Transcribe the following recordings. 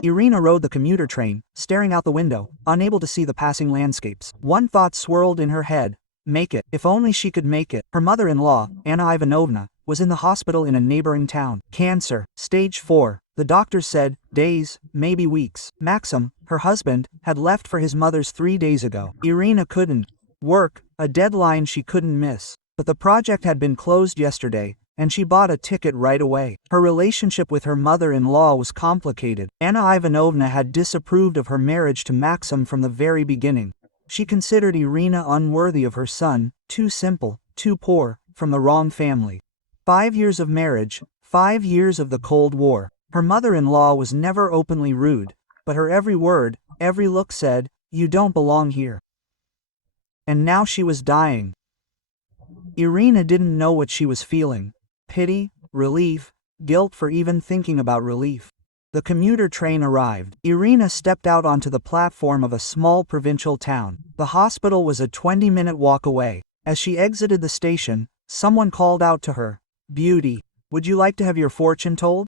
Irina rode the commuter train, staring out the window, unable to see the passing landscapes. One thought swirled in her head. Make it. If only she could make it. Her mother-in-law, Anna Ivanovna, was in the hospital in a neighboring town. Cancer, stage 4. The doctors said, days, maybe weeks. Maxim, her husband, had left for his mother's 3 days ago. Irina couldn't work, a deadline she couldn't miss. But the project had been closed yesterday, and she bought a ticket right away. Her relationship with her mother-in-law was complicated. Anna Ivanovna had disapproved of her marriage to Maxim from the very beginning. She considered Irina unworthy of her son, too simple, too poor, from the wrong family. 5 years of marriage, 5 years of the Cold War. Her mother-in-law was never openly rude, but her every word, every look said, "You don't belong here." And now she was dying. Irina didn't know what she was feeling. Pity, relief, guilt for even thinking about relief. The commuter train arrived. Irina stepped out onto the platform of a small provincial town. The hospital was a 20-minute walk away. As she exited the station, someone called out to her, "Beauty, would you like to have your fortune told?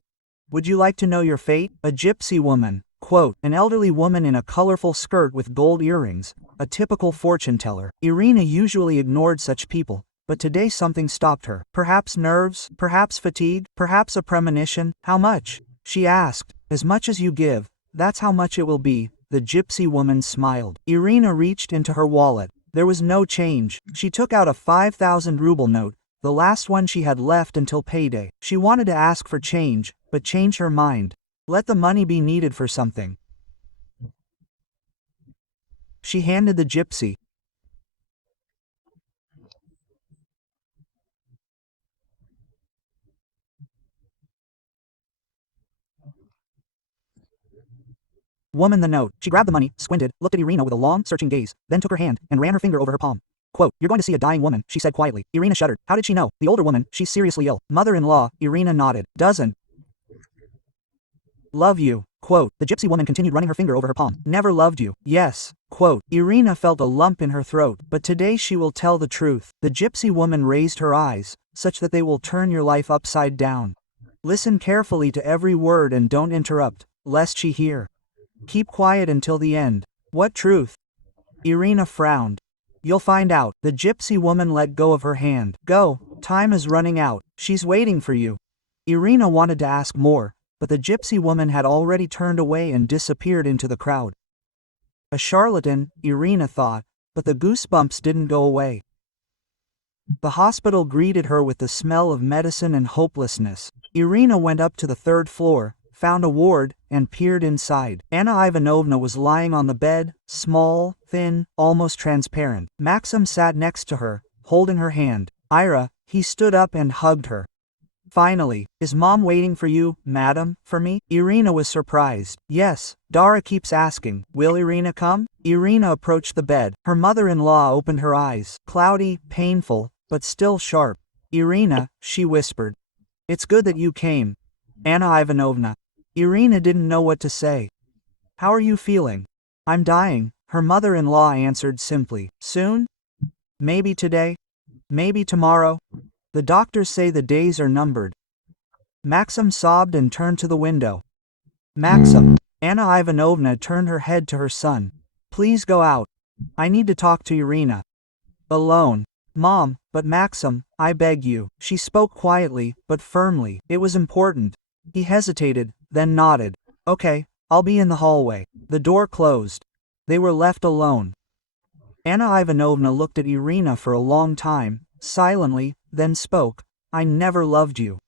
Would you like to know your fate?" A gypsy woman, quote, an elderly woman in a colorful skirt with gold earrings, a typical fortune teller. Irina usually ignored such people, but today something stopped her. Perhaps nerves, perhaps fatigue, perhaps a premonition. "How much?" she asked. "As much as you give, that's how much it will be," the gypsy woman smiled. Irina reached into her wallet. There was no change. She took out a 5,000 ruble note, the last one she had left until payday. She wanted to ask for change, but changed her mind. Let the money be needed for something. She handed the gypsy woman the note. She grabbed the money, squinted, looked at Irina with a long, searching gaze, then took her hand and ran her finger over her palm. Quote, "You're going to see a dying woman," she said quietly. Irina shuddered. How did she know? The older woman, she's seriously ill. Mother-in-law, Irina nodded. Doesn't love you. Quote, the gypsy woman continued running her finger over her palm. Never loved you. Yes. Quote, Irina felt a lump in her throat. But today she will tell the truth. The gypsy woman raised her eyes, such that they will turn your life upside down. Listen carefully to every word and don't interrupt, lest she hear. Keep quiet until the end. What truth? Irina frowned. You'll find out. The gypsy woman let go of her hand. Go, time is running out. She's waiting for you. Irina wanted to ask more, but the gypsy woman had already turned away and disappeared into the crowd. A charlatan, Irina thought, but the goosebumps didn't go away. The hospital greeted her with the smell of medicine and hopelessness. Irina went up to the 3rd floor, found a ward, and peered inside. Anna Ivanovna was lying on the bed, small, thin, almost transparent. Maxim sat next to her, holding her hand. Ira, he stood up and hugged her. Finally, is Mom waiting for you, madam, for me? Irina was surprised. Yes, Dara keeps asking, will Irina come? Irina approached the bed. Her mother-in-law opened her eyes, cloudy, painful, but still sharp. Irina, she whispered. It's good that you came. Anna Ivanovna. Irina didn't know what to say. How are you feeling? I'm dying, her mother-in-law answered simply. Soon? Maybe today? Maybe tomorrow? The doctors say the days are numbered. Maxim sobbed and turned to the window. Maxim. Anna Ivanovna turned her head to her son. Please go out. I need to talk to Irina. Alone. Mom, but Maxim, I beg you. She spoke quietly, but firmly. It was important. He hesitated, then nodded. Okay, I'll be in the hallway. The door closed. They were left alone. Anna Ivanovna looked at Irina for a long time, silently, then spoke. I never loved you.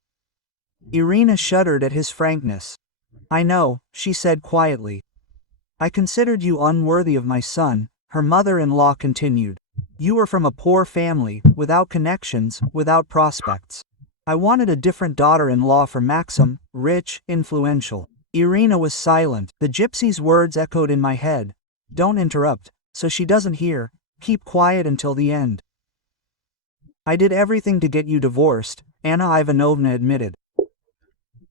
Irina shuddered at his frankness. I know, she said quietly. I considered you unworthy of my son, her mother-in-law continued. You were from a poor family, without connections, without prospects. I wanted a different daughter-in-law for Maxim, rich, influential. Irina was silent. The gypsy's words echoed in my head. Don't interrupt, so she doesn't hear. Keep quiet until the end. I did everything to get you divorced, Anna Ivanovna admitted.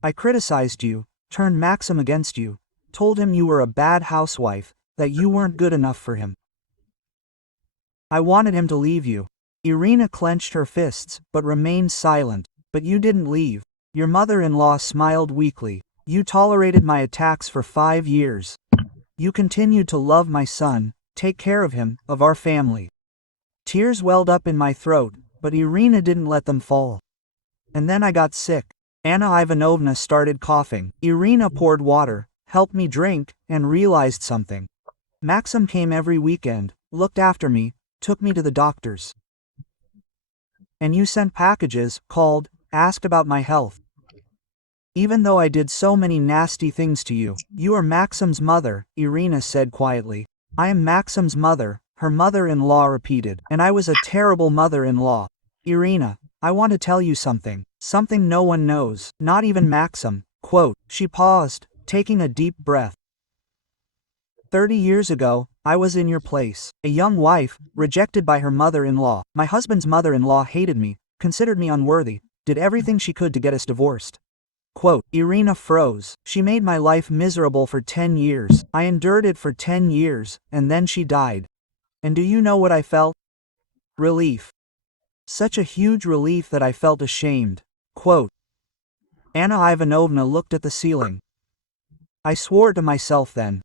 I criticized you, turned Maxim against you, told him you were a bad housewife, that you weren't good enough for him. I wanted him to leave you. Irina clenched her fists, but remained silent. But you didn't leave. Your mother-in-law smiled weakly. You tolerated my attacks for 5 years. You continued to love my son, take care of him, of our family. Tears welled up in my throat, but Irina didn't let them fall. And then I got sick. Anna Ivanovna started coughing. Irina poured water, helped me drink, and realized something. Maxim came every weekend, looked after me, took me to the doctors. And you sent packages, called, asked about my health. Even though I did so many nasty things to you, you are Maxim's mother, Irina said quietly. I am Maxim's mother, her mother-in-law repeated. And I was a terrible mother-in-law. Irina, I want to tell you something. Something no one knows, not even Maxim. Quote, she paused, taking a deep breath. 30 years ago, I was in your place, a young wife, rejected by her mother-in-law. My husband's mother-in-law hated me, considered me unworthy, did everything she could to get us divorced. Quote, Irina froze. She made my life miserable for 10 years. I endured it for 10 years, and then she died. And do you know what I felt? Relief. Such a huge relief that I felt ashamed. Quote, Anna Ivanovna looked at the ceiling. I swore to myself then.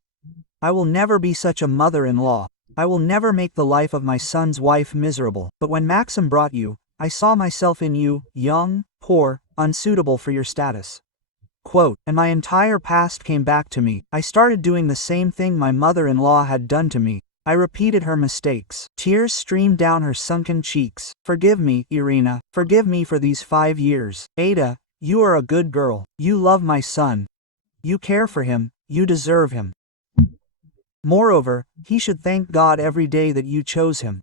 I will never be such a mother-in-law. I will never make the life of my son's wife miserable. But when Maxim brought you, I saw myself in you, young, poor, unsuitable for your status. Quote, and my entire past came back to me. I started doing the same thing my mother-in-law had done to me. I repeated her mistakes. Tears streamed down her sunken cheeks. Forgive me, Irina. Forgive me for these 5 years. Ada, you are a good girl. You love my son. You care for him. You deserve him. Moreover, he should thank God every day that you chose him.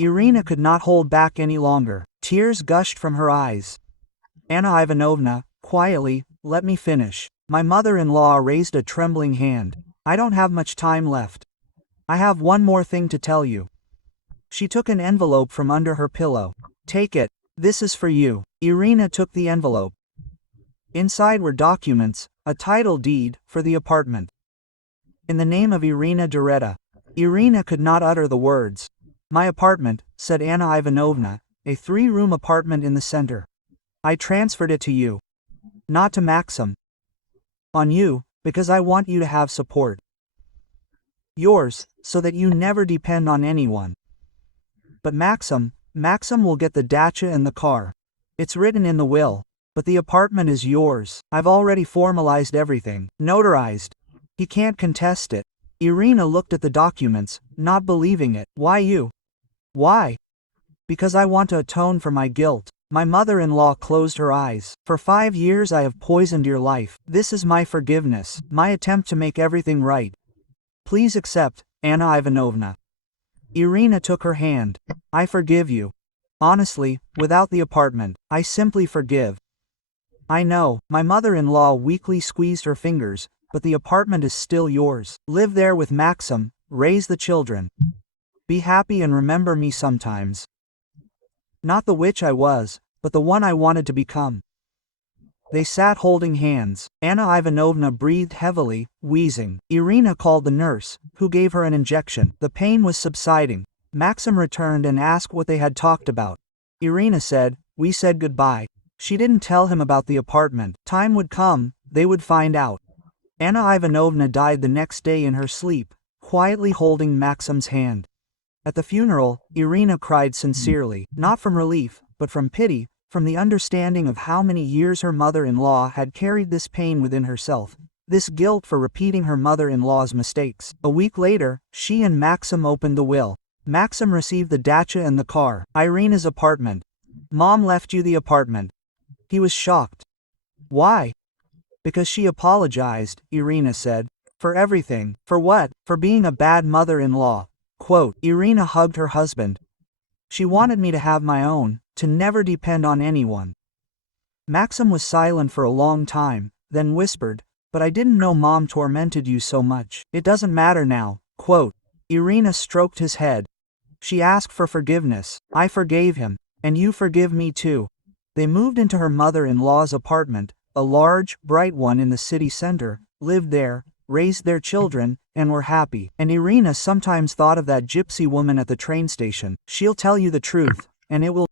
Irina could not hold back any longer. Tears gushed from her eyes. Anna Ivanovna, quietly, let me finish. My mother-in-law raised a trembling hand. I don't have much time left. I have one more thing to tell you. She took an envelope from under her pillow. Take it. This is for you. Irina took the envelope. Inside were documents, a title deed, for the apartment. In the name of Irina Doretta. Irina could not utter the words. My apartment, said Anna Ivanovna, a 3-room apartment in the center. I transferred it to you. Not to Maxim. On you, because I want you to have support. Yours, so that you never depend on anyone. But Maxim will get the dacha and the car. It's written in the will. But the apartment is yours. I've already formalized everything. Notarized. He can't contest it. Irina looked at the documents, not believing it. Why you? Why? Because I want to atone for my guilt. My mother-in-law closed her eyes. For 5 years I have poisoned your life. This is my forgiveness, my attempt to make everything right. Please accept, Anna Ivanovna. Irina took her hand. I forgive you. Honestly, without the apartment, I simply forgive. I know, my mother-in-law weakly squeezed her fingers, but the apartment is still yours. Live there with Maxim, raise the children. Be happy and remember me sometimes. Not the witch I was, but the one I wanted to become. They sat holding hands. Anna Ivanovna breathed heavily, wheezing. Irina called the nurse, who gave her an injection. The pain was subsiding. Maxim returned and asked what they had talked about. Irina said, we said goodbye. She didn't tell him about the apartment. Time would come, they would find out. Anna Ivanovna died the next day in her sleep, quietly holding Maxim's hand. At the funeral, Irina cried sincerely, not from relief, but from pity, from the understanding of how many years her mother-in-law had carried this pain within herself, this guilt for repeating her mother-in-law's mistakes. A week later, she and Maxim opened the will. Maxim received the dacha and the car. Irina's apartment. Mom left you the apartment. He was shocked. Why? Because she apologized, Irina said. For everything. For what? For being a bad mother-in-law. Quote, Irina hugged her husband. She wanted me to have my own, to never depend on anyone. Maxim was silent for a long time, then whispered, but I didn't know Mom tormented you so much. It doesn't matter now. Quote, Irina stroked his head. She asked for forgiveness. I forgave him. And you forgive me too. They moved into her mother-in-law's apartment, a large, bright one in the city center, lived there, raised their children, and were happy. And Irina sometimes thought of that gypsy woman at the train station. She'll tell you the truth, and it will